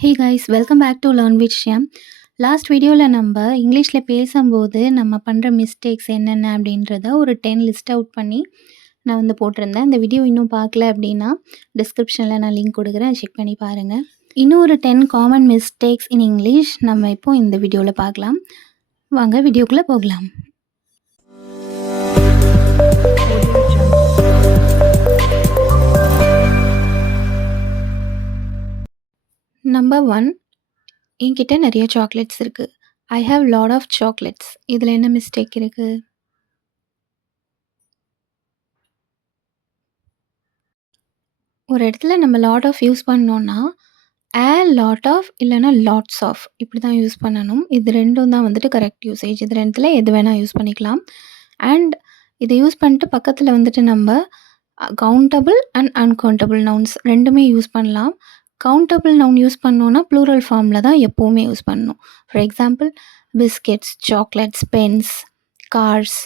Hey guys welcome back to learn with Shyam. Last வீடியோவில் நம்ம இங்கிலீஷில் பேசும்போது நம்ம பண்ணுற மிஸ்டேக்ஸ் என்னென்ன அப்படின்றத ஒரு 10 லிஸ்ட் அவுட் பண்ணி நான் வந்து போட்டிருந்தேன். இந்த வீடியோ இன்னும் பார்க்கல அப்படின்னா டிஸ்கிரிப்ஷனில் நான் லிங்க் கொடுக்குறேன், செக் பண்ணி பாருங்கள். இன்னும் ஒரு 10 காமன் மிஸ்டேக்ஸ் இன் இங்கிலீஷ் நம்ம இப்போ இந்த வீடியோவில் பார்க்கலாம். வாங்க வீடியோக்குள்ளே போகலாம். நம்பர் 1, என்கிட்ட நிறைய சாக்லேட்ஸ் இருக்குது. I have lot of chocolates. இதில் என்ன மிஸ்டேக் இருக்குது? ஒரு இடத்துல நம்ம லாட் ஆஃப் யூஸ் பண்ணோன்னா லாட் ஆஃப் இல்லைனா லாட்ஸ் ஆஃப் இப்படி தான் யூஸ் பண்ணணும். இது ரெண்டும் தான் வந்துட்டு கரெக்ட் யூசேஜ். இது ரெண்டுத்தில் எது வேணால் யூஸ் பண்ணிக்கலாம். அண்ட் இதை யூஸ் பண்ணிட்டு பக்கத்தில் வந்துட்டு நம்ம கவுண்டபிள் அண்ட் அன்கவுண்டபிள் நவுன்ஸ் ரெண்டுமே யூஸ் பண்ணலாம். கவுண்டபிள் நவுன் யூஸ் பண்ணோன்னா ப்ளூரல் ஃபார்மில் தான் எப்போவுமே யூஸ் பண்ணணும். For example biscuits, chocolates, pens, cars,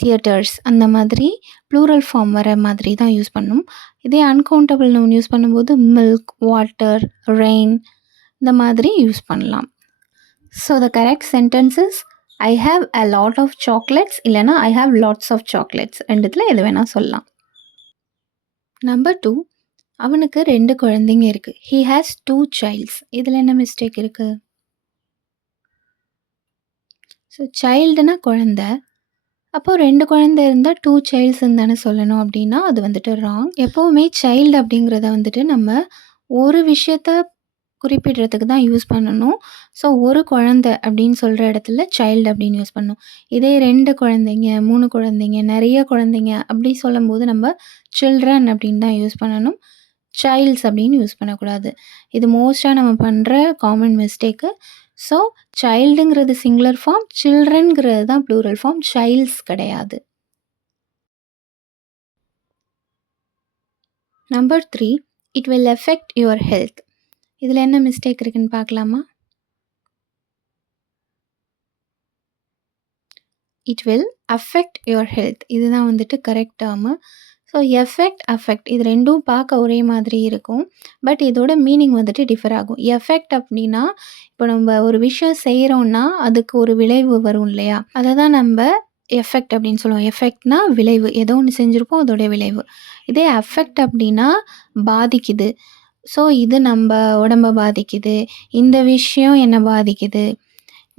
theatres அந்த மாதிரி ப்ளூரல் ஃபார்ம் வர மாதிரி தான் யூஸ் பண்ணணும். இதே அன்கவுண்டபிள் நவுன் யூஸ் பண்ணும்போது மில்க், வாட்டர், ரெயின் இந்த மாதிரி யூஸ் பண்ணலாம். So the correct sentence is I have a lot of chocolates இல்லைனா I have lots of chocolates. ரெண்டுத்தில் எது வேணால் சொல்லலாம். நம்பர் 2, அவனுக்கு 2 குழந்தைங்க இருக்குது. He has 2 childs. இதில் என்ன மிஸ்டேக் இருக்குது? ஸோ சைல்டுனா குழந்தை. அப்போது 2 குழந்தை இருந்தால் 2 சைல்ட்ஸ்ன்னு தானே சொல்லணும். அப்படின்னா அது வந்துட்டு ராங். எப்போவுமே சைல்டு அப்படிங்கிறத வந்துட்டு நம்ம ஒரு விஷயத்த குறிப்பிடுறதுக்கு தான் யூஸ் பண்ணணும். ஸோ ஒரு குழந்தை அப்படின்னு சொல்கிற இடத்துல சைல்டு அப்படின்னு யூஸ் பண்ணணும். இதே 2 குழந்தைங்க, 3 குழந்தைங்க, நிறைய குழந்தைங்க அப்படி சொல்லும்போது நம்ம சில்ட்ரன் அப்படின்னு தான் யூஸ் பண்ணணும். சைல்ட்ஸ் அப்படின்னு யூஸ் பண்ணக்கூடாது. இது மோஸ்ட்டாக நம்ம பண்ணுற காமன் மிஸ்டேக்கு. ஸோ சைல்டுங்கிறது சிங்குலர் ஃபார்ம், சில்ட்ரன்கிறது தான் ப்ளூரல் ஃபார்ம், சைல்ட்ஸ் கிடையாது. Number 3, it will effect your health. இதில் என்ன மிஸ்டேக் இருக்குன்னு பார்க்கலாமா? It will affect your health இதுதான் வந்துட்டு correct term. So effect, affect இது ரெண்டும் பார்க்க ஒரே மாதிரி இருக்கும். பட் இதோட மீனிங் வந்துட்டு டிஃபர் ஆகும். எஃபெக்ட் அப்படின்னா இப்போ நம்ம ஒரு விஷயம் செய்கிறோன்னா அதுக்கு ஒரு விளைவு வரும் இல்லையா, அதை தான் நம்ம எஃபெக்ட் அப்படின்னு சொல்லுவோம். எஃபெக்ட்னா விளைவு, ஏதோ ஒன்று செஞ்சுருப்போம் அதோடைய விளைவு. இதே அஃபெக்ட் அப்படின்னா பாதிக்குது. ஸோ இது நம்ம உடம்பை பாதிக்குது, இந்த விஷயம் என்னை பாதிக்குது,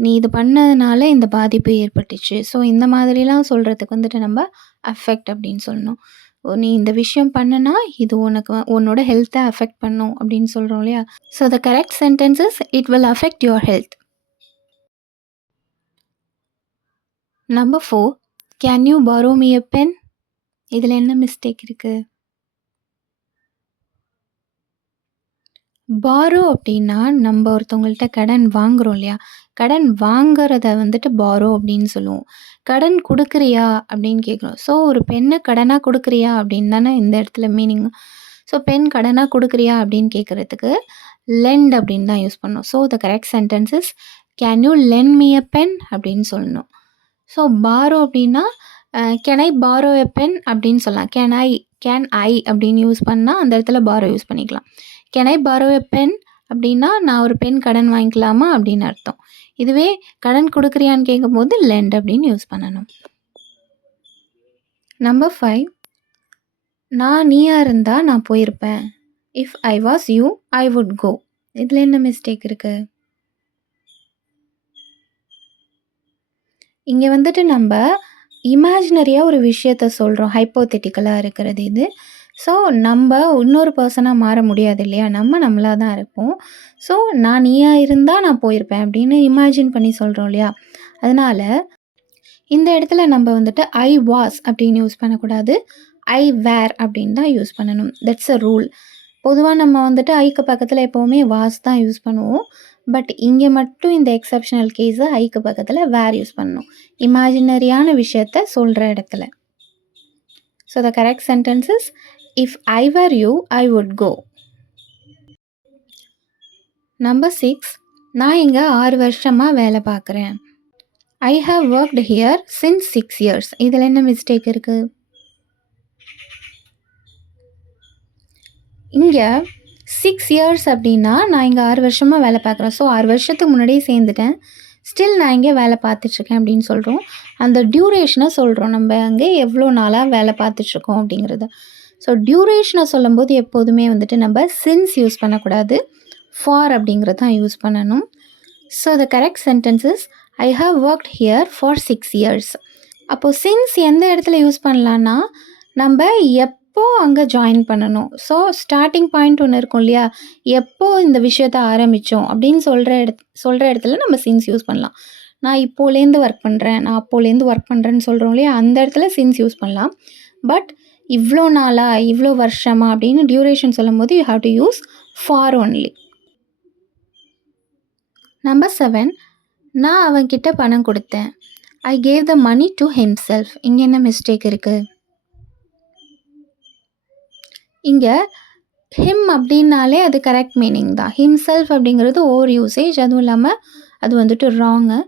நீ இது பண்ணதுனால இந்த பாதிப்பு ஏற்பட்டுச்சு. ஸோ இந்த மாதிரிலாம் சொல்கிறதுக்கு வந்துட்டு நம்ம அஃபெக்ட் அப்படின்னு சொல்லணும். நீ இந்த விஷயம் பண்ணுனா இது உனக்கு உன்னோட ஹெல்த்தை அஃபெக்ட் பண்ணும் அப்படின்னு சொல்கிறோம் இல்லையா. So the correct sentence is it will affect your health. Number 4, can you borrow me a pen? இதில் என்ன மிஸ்டேக் இருக்குது? பாரோ அப்படின்னா நம்ம ஒருத்தவங்கள்ட்ட கடன் வாங்குகிறோம் இல்லையா, கடன் வாங்குறத வந்துட்டு பாரோ அப்படின்னு சொல்லுவோம். கடன் கொடுக்குறியா அப்படின்னு கேட்குறோம். ஸோ ஒரு பெண்ணை கடனாக கொடுக்குறியா அப்படின்னு தானே இந்த இடத்துல மீனிங். ஸோ பெண் கடனாக கொடுக்குறியா அப்படின்னு கேட்குறதுக்கு லெண்ட் அப்படின்னு தான் யூஸ் பண்ணணும். So the correct sentence is can you lend me a pen அப்படின்னு சொல்லணும். ஸோ பாரோ அப்படின்னா can I borrow a pen அப்படின்னு சொல்லலாம். கேன் ஐ அப்படின்னு யூஸ் பண்ணால் அந்த இடத்துல பாரோ யூஸ் பண்ணிக்கலாம். Can I borrow a pen அப்படின்னா நான் ஒரு பென் கடன் வாங்கிக்கலாமா அப்படின்னு அர்த்தம். இதுவே கடன் கொடுக்குறியான்னு கேட்கும்போது லெண்ட் அப்படின்னு யூஸ் பண்ணணும். நம்பர் 5, நான் நீயா இருந்தால் நான் போயிருப்பேன். If I was you I would go. இதில் என்ன மிஸ்டேக் இருக்குது? இங்கே வந்துட்டு நம்ம இமேஜினரியாக ஒரு விஷயத்த சொல்கிறோம், ஹைப்போதெட்டிக்கலாக இருக்கிறது இது. ஸோ நம்ம இன்னொரு பர்சனாக மாற முடியாது இல்லையா, நம்ம நம்மளாக தான் இருப்போம். ஸோ நான் நீயா இருந்தால் நான் போயிருப்பேன் அப்படின்னு இமேஜின் பண்ணி சொல்கிறோம் இல்லையா. அதனால் இந்த இடத்துல நம்ம வந்துட்டு ஐ வாஸ் அப்படின்னு யூஸ் பண்ணக்கூடாது, ஐ வேர் அப்படின்னு தான் யூஸ் பண்ணணும். That's a rule. பொதுவாக நம்ம வந்துட்டு ஐக்கு பக்கத்தில் எப்போவுமே வாஸ் தான் யூஸ் பண்ணுவோம். பட் இங்கே மட்டும் இந்த எக்ஸப்ஷனல் கேஸு ஐக்கு பக்கத்தில் வேர் யூஸ் பண்ணணும், இமேஜினரியான விஷயத்த சொல்கிற இடத்துல. So the correct sentence is if I were you I would go. Number 6, நான் இங்கே 6 வருஷமாக வேலை பார்க்குறேன். I have worked here since 6 years. இதில் என்ன மிஸ்டேக் இருக்குது? இங்கே 6 இயர்ஸ் அப்படின்னா, நான் இங்க 6 வருஷமா வேலை பார்க்குறேன். ஸோ 6 வருஷத்துக்கு முன்னாடியே சேர்ந்துட்டேன். ஸ்டில் நான் இங்கே வேலை பார்த்துட்ருக்கேன் அப்படின்னு சொல்கிறோம். அந்த டியூரேஷனை சொல்கிறோம். நம்ம அங்கே எவ்வளோ நாளா வேலை பார்த்துட்ருக்கோம் அப்படிங்கிறத. ஸோ டியூரேஷனை சொல்லும்போது எப்போதுமே வந்துட்டு நம்ம சின்ஸ் யூஸ் பண்ணக்கூடாது. ஃபார் அப்படிங்கிறது தான் யூஸ் பண்ணணும். So the correct sentence is I have worked here for 6 years. அப்போது சின்ஸ் எந்த இடத்துல யூஸ் பண்ணலான்னா, நம்ம எப்போ அங்கே ஜாயின் பண்ணணும். ஸோ ஸ்டார்டிங் பாயிண்ட் ஒன்று இருக்கும் இல்லையா, எப்போ இந்த விஷயத்த ஆரம்பித்தோம் அப்படின்னு சொல்கிற இடத்துல நம்ம சின்ஸ் யூஸ் பண்ணலாம். நான் இப்போலேருந்து ஒர்க் பண்ணுறேன், நான் அப்போலேருந்து ஒர்க் பண்ணுறேன்னு சொல்கிறோம் இல்லையா, அந்த இடத்துல சின்ஸ் யூஸ் பண்ணலாம். பட் இவ்வளோ நாளா, இவ்வளோ வருஷமா அப்படின்னு டியூரேஷன் சொல்லும்போது you have to use for only. Number 7, நான் அவன்கிட்ட பணம் கொடுத்தேன். I gave the money to himself. இங்கே என்ன மிஸ்டேக் இருக்குது? இங்கே ஹிம் அப்படின்னாலே அது கரெக்ட் மீனிங் தான். ஹிம்செல்ஃப் அப்படிங்கிறது ஓவர் யூசேஜ், அதுவும் இல்லாமல் அது வந்துட்டு wrong.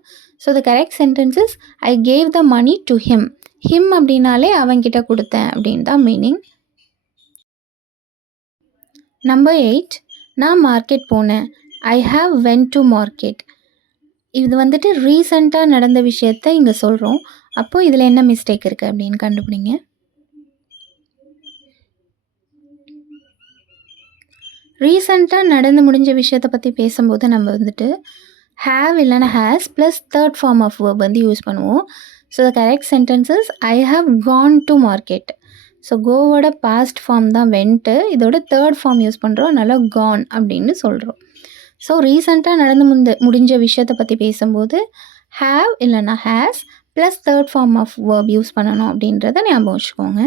So the correct sentence is I gave the money to him. Him அப்படின்னாலே அவன்கிட்ட கொடுத்தேன் அப்படின்னு தான் மீனிங். நம்பர் 8, நான் மார்க்கெட் போனேன். I have went to market. இது வந்துட்டு ரீசண்டாக நடந்த விஷயத்த இங்கே சொல்கிறோம். அப்போது இதில் என்ன மிஸ்டேக் இருக்குது அப்படின்னு கண்டுபிடிங்க. ரீசண்டாக நடந்து முடிஞ்ச விஷயத்தை பற்றி பேசும்போது நம்ம வந்துட்டு ஹேவ் இல்லைனா has plus third form of verb வந்து யூஸ் பண்ணுவோம். So the correct sentences I have gone to market. So கோவோட பாஸ்ட் ஃபார்ம் தான் வென்ட்டு, இதோட தேர்ட் ஃபார்ம் யூஸ் பண்ணுறோம், அதனால் கான் அப்படின்னு சொல்கிறோம். ஸோ ரீசண்டாக நடந்து முடிஞ்ச விஷயத்தை பற்றி பேசும்போது ஹேவ் இல்லைனா has plus third form of verb use பண்ணணும் அப்படின்றத ஞாபகம் வச்சுக்கோங்க.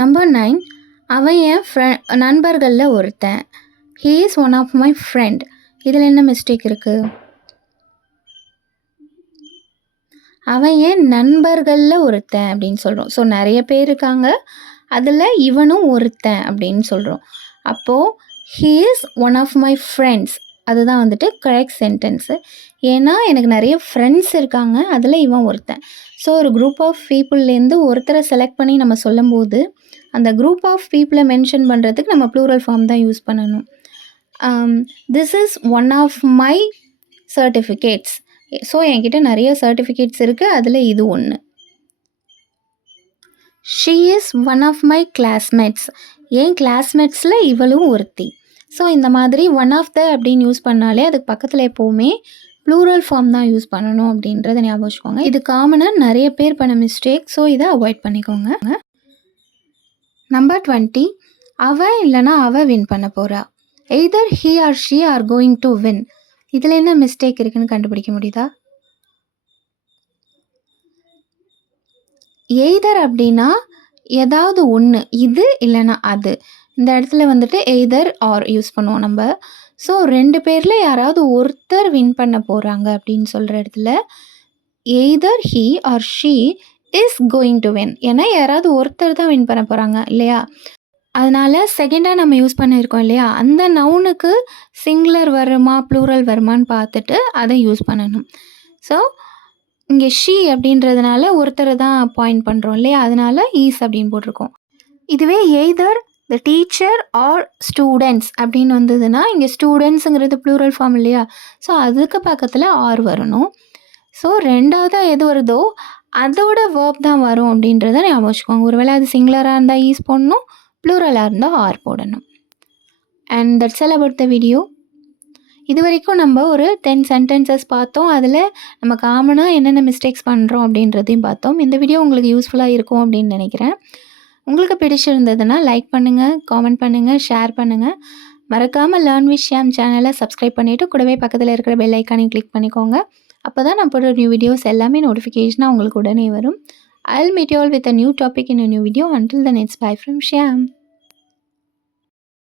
நம்பர் 9, அவன் என் நண்பர்களில் ஒருத்தன். He is one of my friend. இதில் என்ன மிஸ்டேக் இருக்குது? அவன் என் நண்பர்களில் ஒருத்தன் அப்படின்னு சொல்கிறோம். ஸோ நிறைய பேர் இருக்காங்க, அதில் இவனும் ஒருத்தன் அப்படின்னு சொல்கிறோம். அப்போது he is one of my friends, அதுதான் வந்துட்டு கரெக்ட் சென்டென்ஸு. ஏன்னா எனக்கு நிறைய ஃப்ரெண்ட்ஸ் இருக்காங்க, அதில் இவன் ஒருத்தன். ஸோ ஒரு குரூப் ஆஃப் பீப்புள்லேருந்து ஒருத்தரை செலக்ட் பண்ணி நம்ம சொல்லும்போது அந்த குரூப் ஆஃப் பீப்புளை மென்ஷன் பண்ணுறதுக்கு நம்ம ப்ளூரல் ஃபார்ம் தான் யூஸ் பண்ணணும். This is one of my certificates. So என்கிட்ட நிறைய சர்டிஃபிகேட்ஸ் இருக்குது, அதில் இது ஒன்று. She is one of my classmates. என் கிளாஸ்மேட்ஸில் இவளும் ஒருத்தி. ஸோ இந்த மாதிரி ஒன் ஆஃப் த அப்படின்னு யூஸ் பண்ணாலே அதுக்கு பக்கத்தில் எப்போவுமே ப்ளூரல் ஃபார்ம் தான் யூஸ் பண்ணணும் அப்படின்றத ஞாபகம் வச்சுக்கோங்க. இது காமனாக நிறைய பேர் பண்ண மிஸ்டேக், ஸோ இதை அவாய்ட் பண்ணிக்கோங்க. நம்பர் 20, அவன் இல்லைனா அவள் வின் பண்ண போகிறா. Either he or she are going to win. இதில் என்ன மிஸ்டேக் இருக்குன்னு கண்டுபிடிக்க முடியுதா? எய்தர் அப்படின்னா ஏதாவது ஒன்று, இது இல்லைனா அது. இந்த இடத்துல வந்துட்டு எய்தர் ஆர் யூஸ் பண்ணுவோம் நம்ம. ஸோ 2 பேரில் யாராவது ஒருத்தர் வின் பண்ண போகிறாங்க அப்படின்னு சொல்கிற இடத்துல either he or she is going to win. ஏன்னா யாராவது ஒருத்தர் தான் வின் பண்ண போகிறாங்க இல்லையா, அதனால் செகண்டாக நம்ம யூஸ் பண்ணியிருக்கோம் இல்லையா, அந்த நவுனுக்கு சிங்குலர் வருமா ப்ளூரல் வருமானு பார்த்துட்டு அதை யூஸ் பண்ணணும். ஸோ இங்கே ஷீ அப்படின்றதுனால ஒருத்தரை தான் பாயிண்ட் பண்ணுறோம் இல்லையா, அதனால் ஈஸ் அப்படின்னு போட்டிருக்கோம். இதுவே either the teacher or students அப்படின்னு வந்ததுன்னா இங்கே ஸ்டூடெண்ட்ஸுங்கிறது ப்ளூரல் ஃபார்ம் இல்லையா, ஸோ அதுக்கு பக்கத்தில் ஆர் வரணும். ஸோ ரெண்டாவதாக எது வருதோ அதோட வேர்ப் தான் வரும் அப்படின்றத ஞாபகம் வச்சுக்கோங்க. ஒருவேளை அது சிங்குலராக இருந்தால் ஈஸ் போடணும், ப்ளூரலாக இருந்தால் ஆர் போடணும். And that's all about the video. இது வரைக்கும் நம்ம ஒரு 10 சென்டென்சஸ் பார்த்தோம். அதில் நம்ம காமனாக என்னென்ன மிஸ்டேக்ஸ் பண்ணுறோம் அப்படின்றதையும் பார்த்தோம். இந்த வீடியோ உங்களுக்கு யூஸ்ஃபுல்லாக இருக்கும் அப்படின்னு நினைக்கிறேன். உங்களுக்கு பிடிச்சிருந்ததுன்னா லைக் பண்ணுங்கள், காமெண்ட் பண்ணுங்கள், ஷேர் பண்ணுங்கள். மறக்காமல் லேர்ன் வித் ஷியாம் சேனலை சப்ஸ்கிரைப் பண்ணிவிட்டு கூடவே பக்கத்தில் இருக்கிற பெல் ஐக்கானையும் கிளிக் பண்ணிக்கோங்க. அப்போ தான் நான் போடுற நியூ வீடியோஸ் எல்லாமே நோட்டிஃபிகேஷனாக உங்களுக்கு உடனே வரும். I'll meet you all with a new topic in a new video. Until then, it's bye from Shyam.